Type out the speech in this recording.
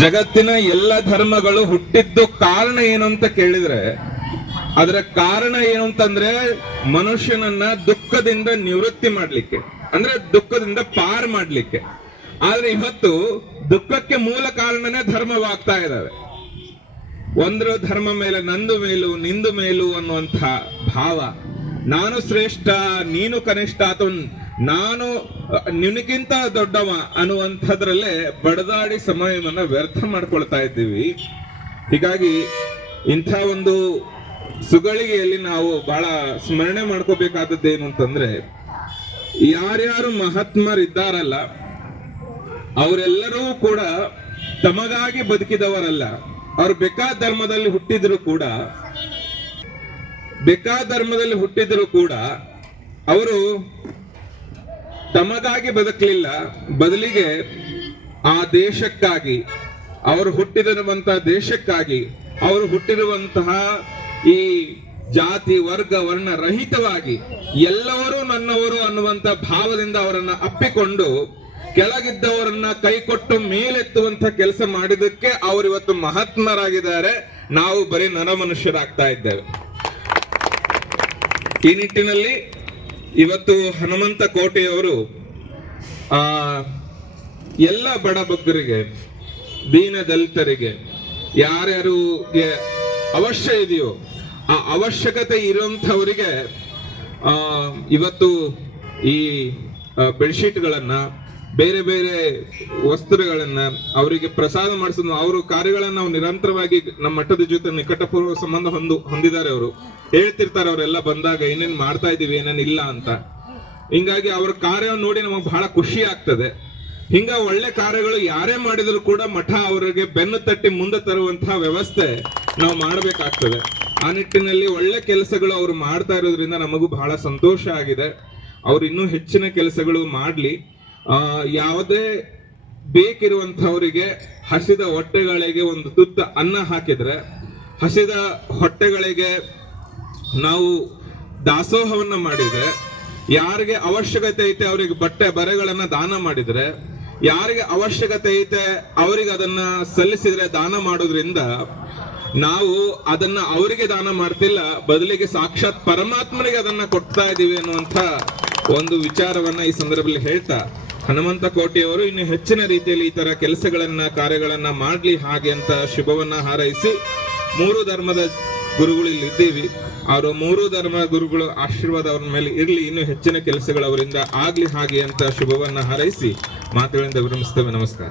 ಜಗತ್ತಿನ ಎಲ್ಲ ಧರ್ಮಗಳು ಹುಟ್ಟಿದ್ದು ಕಾರಣ ಏನು ಅಂತ ಕೇಳಿದ್ರೆ ಅದರ ಕಾರಣ ಏನು ಅಂತಂದ್ರೆ ಮನುಷ್ಯನನ್ನ ದುಃಖದಿಂದ ನಿವೃತ್ತಿ ಮಾಡ್ಲಿಕ್ಕೆ, ಅಂದ್ರೆ ದುಃಖದಿಂದ ಪಾರ್ ಮಾಡ್ಲಿಕ್ಕೆ. ಆದ್ರೆ ಇವತ್ತು ದುಃಖಕ್ಕೆ ಮೂಲ ಕಾರಣನೇ ಧರ್ಮವಾಗ್ತಾ ಇದ್ದಾವೆ. ಒಂದ್ರ ಧರ್ಮ ಮೇಲೆ ನಂದು ಮೇಲು ನಿಂದು ಮೇಲು ಅನ್ನುವಂಥ ಭಾವ, ನಾನು ಶ್ರೇಷ್ಠ ನೀನು ಕನಿಷ್ಠ ಅಥವಾ ನಾನು ನಿನಗಿಂತ ದೊಡ್ಡವ ಅನ್ನುವಂಥದ್ರಲ್ಲೇ ಬಡದಾಡಿ ಸಮಯವನ್ನ ವ್ಯರ್ಥ ಮಾಡ್ಕೊಳ್ತಾ ಇದ್ದೀವಿ. ಹೀಗಾಗಿ ಇಂಥ ಒಂದು ಸುಗಳಿಗೆಯಲ್ಲಿ ನಾವು ಬಹಳ ಸ್ಮರಣೆ ಮಾಡ್ಕೋಬೇಕಾದದ್ದೇನು ಅಂತಂದ್ರೆ, ಯಾರ್ಯಾರು ಮಹಾತ್ಮರಿದ್ದಾರಲ್ಲ ಅವರೆಲ್ಲರೂ ಕೂಡ ತಮಗಾಗಿ ಬದುಕಿದವರಲ್ಲ. ಅವರು ಬೇಕಾದ ಧರ್ಮದಲ್ಲಿ ಹುಟ್ಟಿದ್ರು ಕೂಡ ಅವರು ತಮಗಾಗಿ ಬದುಕಲಿಲ್ಲ, ಬದಲಿಗೆ ಆ ದೇಶಕ್ಕಾಗಿ, ಅವರು ಹುಟ್ಟಿದಿರುವಂತಹ ದೇಶಕ್ಕಾಗಿ, ಅವರು ಹುಟ್ಟಿರುವಂತಹ ಈ ಜಾತಿ ವರ್ಗ ವರ್ಣ ರಹಿತವಾಗಿ ಎಲ್ಲರೂ ನನ್ನವರು ಅನ್ನುವಂತ ಭಾವದಿಂದ ಅವರನ್ನ ಅಪ್ಪಿಕೊಂಡು ಕೆಳಗಿದ್ದವರನ್ನ ಕೈಕೊಟ್ಟು ಮೇಲೆತ್ತುವಂತ ಕೆಲಸ ಮಾಡಿದಕ್ಕೆ ಅವರು ಇವತ್ತು ಮಹಾತ್ಮರಾಗಿದ್ದಾರೆ. ನಾವು ಬರೀ ನರಮನುಷ್ಯರಾಗ್ತಾ ಇದ್ದೇವೆ. ಈ ನಿಟ್ಟಿನಲ್ಲಿ ಇವತ್ತು ಹನುಮಂತ ಕೋಟೆಯವರು ಎಲ್ಲ ಬಡ ಬಗ್ಗರಿಗೆ, ದೀನ ದಲಿತರಿಗೆ, ಯಾರ್ಯಾರಿಗೆ ಅವಶ್ಯ ಇದೆಯೋ ಆ ಅವಶ್ಯಕತೆ ಇರುವಂಥವರಿಗೆ ಇವತ್ತು ಈ ಬೆಡ್ಶೀಟ್ಗಳನ್ನ, ಬೇರೆ ಬೇರೆ ವಸ್ತ್ರಗಳನ್ನ ಅವರಿಗೆ ಪ್ರಸಾದ ಮಾಡಿಸೋದು, ಅವರು ಕಾರ್ಯಗಳನ್ನ ನಾವು ನಿರಂತರವಾಗಿ ನಮ್ಮ ಮಠದ ಜೊತೆ ನಿಕಟಪೂರ್ವ ಸಂಬಂಧ ಹೊಂದಿದ್ದಾರೆ. ಅವರು ಹೇಳ್ತಿರ್ತಾರೆ ಅವರೆಲ್ಲ ಬಂದಾಗ ಏನೇನ್ ಮಾಡ್ತಾ ಇದೀವಿ ಏನೇನಿಲ್ಲ ಅಂತ. ಹಿಂಗಾಗಿ ಅವ್ರ ಕಾರ್ಯವನ್ನು ನೋಡಿ ನಮಗೆ ಬಹಳ ಖುಷಿ ಆಗ್ತದೆ. ಹಿಂಗ ಒಳ್ಳೆ ಕಾರ್ಯಗಳು ಯಾರೇ ಮಾಡಿದ್ರು ಕೂಡ ಮಠ ಅವರಿಗೆ ಬೆನ್ನು ತಟ್ಟಿ ಮುಂದೆ ತರುವಂತಹ ವ್ಯವಸ್ಥೆ ನಾವು ಮಾಡಬೇಕಾಗ್ತದೆ. ಆ ನಿಟ್ಟಿನಲ್ಲಿ ಒಳ್ಳೆ ಕೆಲಸಗಳು ಅವರು ಮಾಡ್ತಾ ಇರೋದ್ರಿಂದ ನಮಗೂ ಬಹಳ ಸಂತೋಷ ಆಗಿದೆ. ಅವ್ರು ಇನ್ನೂ ಹೆಚ್ಚಿನ ಕೆಲಸಗಳು ಮಾಡ್ಲಿ. ಯಾವುದೇ ಬೇಕಿರುವಂತವರಿಗೆ ಹಸಿದ ಹೊಟ್ಟೆಗಳಿಗೆ ಒಂದು ತುತ್ತ ಅನ್ನ ಹಾಕಿದ್ರೆ, ಹಸಿದ ಹೊಟ್ಟೆಗಳಿಗೆ ನಾವು ದಾಸೋಹವನ್ನ ಮಾಡಿದ್ರೆ, ಯಾರಿಗೆ ಅವಶ್ಯಕತೆ ಐತೆ ಅವರಿಗೆ ಬಟ್ಟೆ ಬರೆಗಳನ್ನ ದಾನ ಮಾಡಿದ್ರೆ, ಯಾರಿಗೆ ಅವಶ್ಯಕತೆ ಐತೆ ಅವರಿಗೆ ಅದನ್ನ ಸಲ್ಲಿಸಿದ್ರೆ, ದಾನ ಮಾಡೋದ್ರಿಂದ ನಾವು ಅದನ್ನ ಅವರಿಗೆ ದಾನ ಮಾಡ್ತಿಲ್ಲ, ಬದಲಿಗೆ ಸಾಕ್ಷಾತ್ ಪರಮಾತ್ಮನಿಗೆ ಅದನ್ನ ಕೊಡ್ತಾ ಇದೀವಿ ಅನ್ನುವಂಥ ಒಂದು ವಿಚಾರವನ್ನ ಈ ಸಂದರ್ಭದಲ್ಲಿ ಹೇಳ್ತಾ, ಹನುಮಂತ ಕೋಟೆಯವರು ಇನ್ನು ಹೆಚ್ಚಿನ ರೀತಿಯಲ್ಲಿ ಈ ತರ ಕೆಲಸಗಳನ್ನ ಕಾರ್ಯಗಳನ್ನ ಮಾಡ್ಲಿ ಹಾಗೆ ಅಂತ ಶುಭವನ್ನ ಹಾರೈಸಿ, ಮೂರು ಧರ್ಮದ ಗುರುಗಳು ಇಲ್ಲಿ ಇದ್ದೀವಿ, ಅವರು ಮೂರು ಧರ್ಮ ಗುರುಗಳ ಆಶೀರ್ವಾದ ಅವ್ರ ಮೇಲೆ ಇರ್ಲಿ, ಇನ್ನು ಹೆಚ್ಚಿನ ಕೆಲಸಗಳು ಅವರಿಂದ ಆಗ್ಲಿ ಹಾಗೆ ಅಂತ ಶುಭವನ್ನ ಹಾರೈಸಿ ಮಾತುಗಳಿಂದ ವಿರಮಿಸ್ತೇವೆ. ನಮಸ್ಕಾರ.